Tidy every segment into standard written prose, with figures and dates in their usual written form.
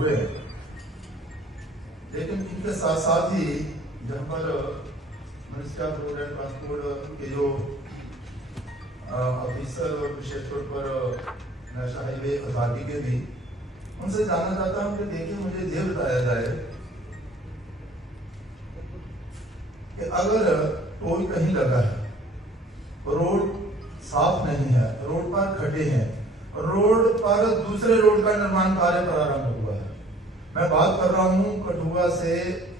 हुए हैं, लेकिन इनके साथ साथ ही जहाँ पर ministry of road and transport के जो ऑफिसर और विशेष तौर पर नेशनल हाईवे अथॉरिटी के भी, उनसे जानना चाहता हूँ कि देखिए, मुझे ये बताया जाए कि अगर टोल कहीं लगा है, रोड साफ नहीं है, रोड पर खड्डे हैं, रोड पर दूसरे रोड का निर्माण कार्य प्रारंभ हुआ है। मैं बात कर रहा हूँ कठुआ से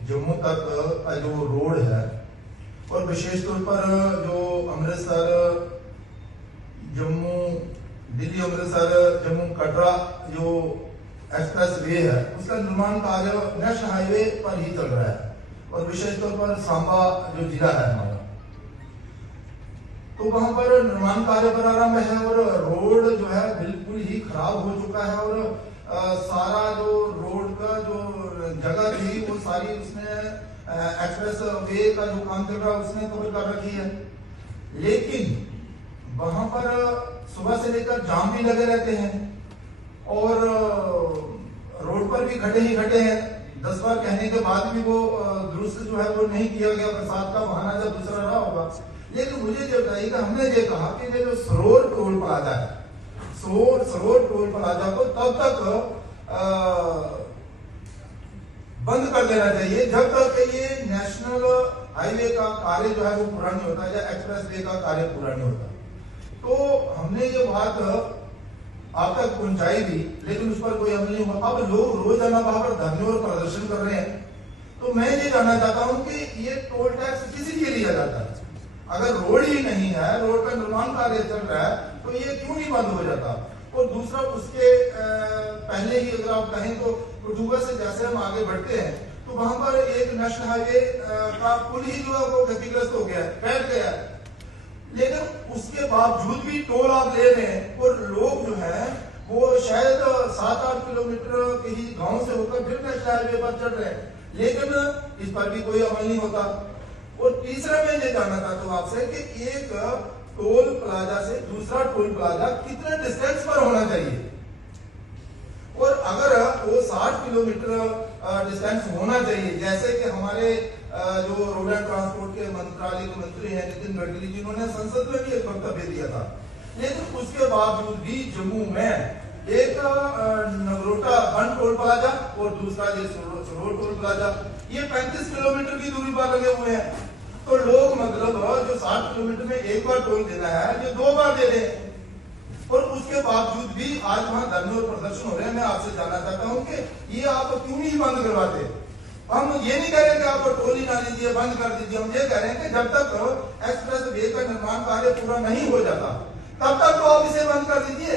जम्मू तक का जो रोड है, और विशेष तौर पर जो अमृतसर जम्मू, दिल्ली अमृतसर जम्मू कटरा जो एक्सप्रेस वे है, उसका निर्माण कार्य नेशनल हाईवे पर ही चल रहा है, और विशेष तौर पर सांबा जो जिला है हमारा, तो वहां पर निर्माण कार्य प्रारंभ है, और रोड जो है बिल्कुल ही खराब हो चुका है, और सारा जो रोड का जो जगह थी वो सारी उसने एक्सप्रेस वे का जो काम चल रहा है उसने कवर कर रखी है। लेकिन वहां पर सुबह से लेकर जाम भी लगे रहते हैं, और रोड पर भी खड्डे ही खड्डे हैं। 10 बार कहने के बाद भी वो दुरुस्त जो है वो नहीं किया गया, बरसात का बहाना जब दूसरा रहा होगा। लेकिन मुझे जो बताइएगा, हमने ये कहा कि ये जो सरोवर टोल प्लाजा है, सरोवर टोल प्लाजा को तब तक बंद कर देना चाहिए जब तक ये नेशनल हाईवे का कार्य जो है वो पूरा नहीं होता, या एक्सप्रेस वे का कार्य पूरा नहीं होता। तो हमने ये बात आप तक पहुंचाई भी, लेकिन उस पर कोई अमल नहीं हुआ। अब लोग रोजाना वहां पर धरने और प्रदर्शन कर रहे हैं, तो मैं ये जानना चाहता हूं कि ये टोल टैक्स किस लिए लिया जाता है? अगर रोड ही नहीं है, रोड का निर्माण कार्य चल रहा है, तो ये क्यों नहीं बंद हो जाता? और दूसरा, उसके पहले ही अगर आप कहें तो कठुआ से जैसे हम आगे बढ़ते हैं, तो वहां पर एक नेशनल हाईवे का पुल ही जो है वो क्षतिग्रस्त हो गया है, बैठ गया है। लेकिन उसके बावजूद भी टोल आप ले रहे हैं, और लोग जो है वो शायद 7-8 किलोमीटर के ही गांव से होकर फिर नेशनल हाईवे पर चढ़ रहे हैं, लेकिन इस पर भी कोई अमल नहीं होता। और तीसरा, मैं ये जानना चाहता हूं आपसे कि एक टोल प्लाजा से दूसरा टोल प्लाजा कितने डिस्टेंस पर होना चाहिए, और अगर वो 60 किलोमीटर डिस्टेंस होना चाहिए, जैसे कि हमारे जो रोड एंड ट्रांसपोर्ट के मंत्रालय के मंत्री हैं नितिन गडकरी जी, उन्होंने संसद में भी एक वक्तव्य दिया था। लेकिन उसके बावजूद भी जम्मू में एक नगरोटा वन टोल प्लाजा और दूसरा ये सरोवर टोल प्लाजा, ये 35 किलोमीटर की दूरी पर लगे हुए हैं। तो लोग मतलब जो 60 किलोमीटर में एक बार टोल देना है, ये 2 बार दे रहे हैं, और उसके बावजूद भी आज वहां धरने और प्रदर्शन हो रहे हैं। मैं आपसे जानना चाहता हूं कि ये आप क्यों नहीं बंद करवाते? हम ये नहीं कह रहे कि आप टोल ही ना लीजिए, बंद कर दीजिए। हम ये कह रहे हैं कि जब तक एक्सप्रेस वे का निर्माण कार्य पूरा नहीं हो जाता, तब तक तो आप इसे बंद कर दीजिए,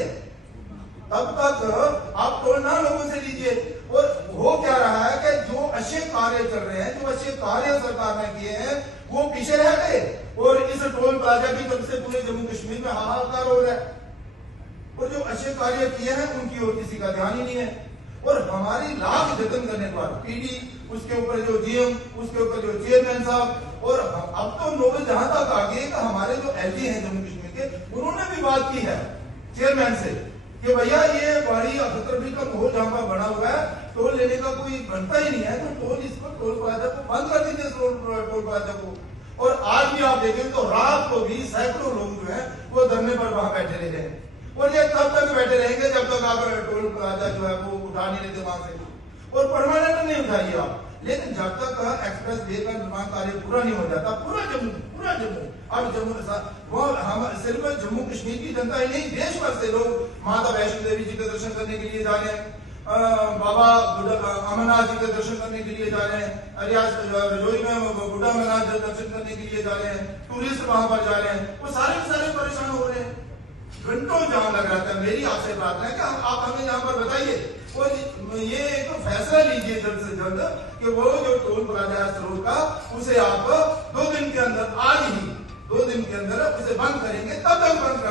तब तक आप टोल ना लोगों से लीजिए। और हो क्या रहा है कि जो अच्छे कार्य चल रहे हैं, जो अच्छे कार्य सरकार ने किए हैं, वो पीछे रह गए, और इस टोल प्लाजा की तरफ से पूरे जम्मू कश्मीर में हाहाकार हो रहा है, और जो अच्छे कार्य किए हैं उनकी ओर किसी का ध्यान ही नहीं है। और हमारी लाख जतन करने के बाद पीडी, उसके ऊपर जो जीएम, उसके ऊपर जो चेयरमैन साहब, और अब तो नौबत जहां तक आ गई कि हमारे जो एलजी हैं जम्मू कश्मीर के, उन्होंने भी बात की है चेयरमैन से कि भैया ये बड़ी अखतरबी का माहौल जहां पर बना हुआ है, टोल लेने का कोई बनता ही नहीं है, तो टोल प्लाजा को बंद कर दीजिए, टोल प्लाजा को। और आज भी आप देखें तो रात को भी सैकड़ों लोग जो है वो धरने पर वहां बैठे रहते हैं, और ये तब तक बैठे रहेंगे जब तक आप टोल प्लाजा जो है वो उठा नहीं लेते वहां से, और परमानेंट नहीं उठाइए आप। लेकिन जब तक एक्सप्रेस वे का निर्माण कार्य पूरा नहीं हो जाता, पूरा जम्मू अब जम्मू वो हम सिर्फ जम्मू कश्मीर की जनता ही नहीं, देश भर से लोग माता वैष्णो देवी जी के दर्शन करने के लिए जा रहे हैं, बाबा अमरनाथ जी के दर्शन करने के लिए जा रहे हैं, रजौरी में बुढ़ा अमरनाथ दर्शन करने के लिए जा रहे हैं, टूरिस्ट वहां पर जा रहे हैं, वो सारे परेशान हो रहे हैं, घंटों जाम लग रहा था। मेरी आपसे प्रार्थना है कि आप हमें यहाँ पर बताइए, और ये एक तो फैसला लीजिए जल्द से जल्द कि वो जो टोल प्लाजा है सरोवर का, उसे आप 2 दिन के अंदर, आज ही 2 दिन के अंदर उसे बंद करेंगे, तब तक बंद